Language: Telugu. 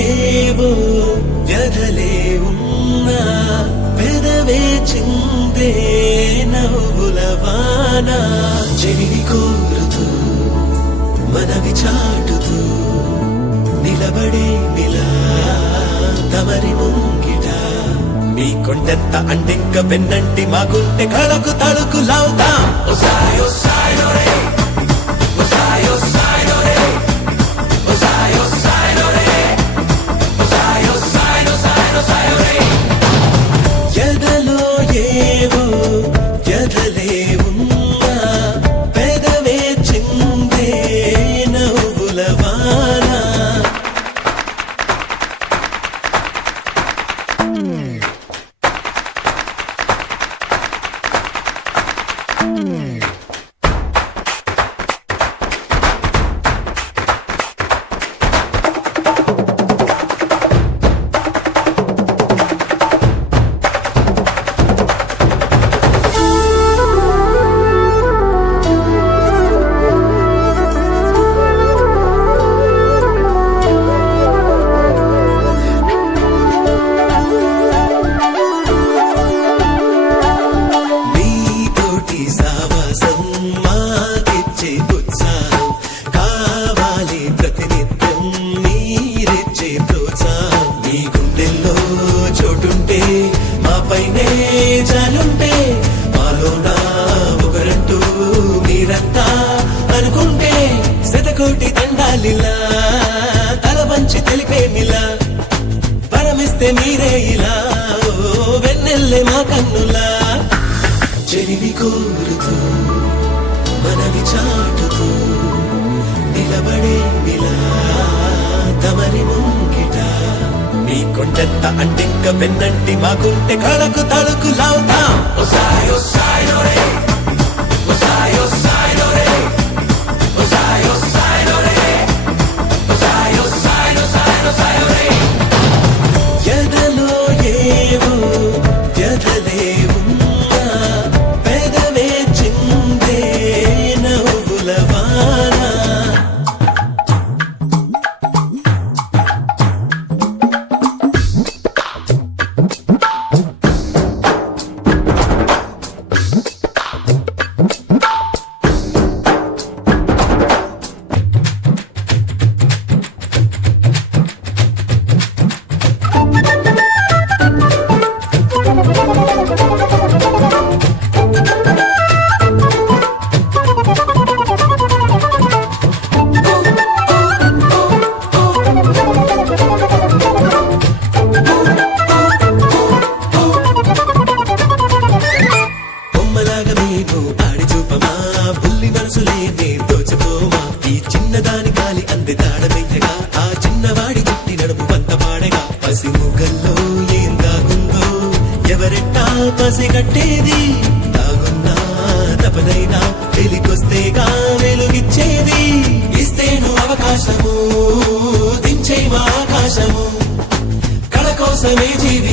ఏవో వ్యధలే ఉన్నా పెదవే చిందే నవ్వుల వాన చెవిని కోరుతూ మనవి చాటుతూ నిలబడే నిలా తమరి ముంగిట మీ కొండెంత అండెంక వెన్నంటి మా గుండె కళకు తళుకు లావుతాం ఎదలో ఏవో ఎదలే ఉన్నా పెదవే చిందే నవ్వుల వాన జానుంటే మాలోనా ఒకరంటూ మీరంతా అనుకుంటే శతకోటి దండాలిలా తల వంచి తెలిపేమిలా పరమిస్తే మీరే ఇలా వెన్నెల్లే మా కన్నులా చెరిమి కోరుతూ మనవి చాటుతూ నిలబడే నిలా తమరి ముంగిట మీ కొండెంత అంటింక వెన్నంటి మా గుండె కళకు తళుకు లావుతాం ఎదలో ఏవో ఎదలే ఉన్నా పెదవే చిందే నవ్వుల వాన చిన్నదాని గాలి అంది తాడమెయ్యగా ఆ చిన్నవాడి చుట్టి నడుపు వంత పాడగా పసి ముగల్లో ఏం దాగుందో ఎవరెట్టా పసిగట్టేది దాగున్నా తపనైనా వెలికొస్తేగా వెలుగిచ్చేది ఇస్తేను అవకాశము దించే మా ఆకాశము కళ కోసమే జీవి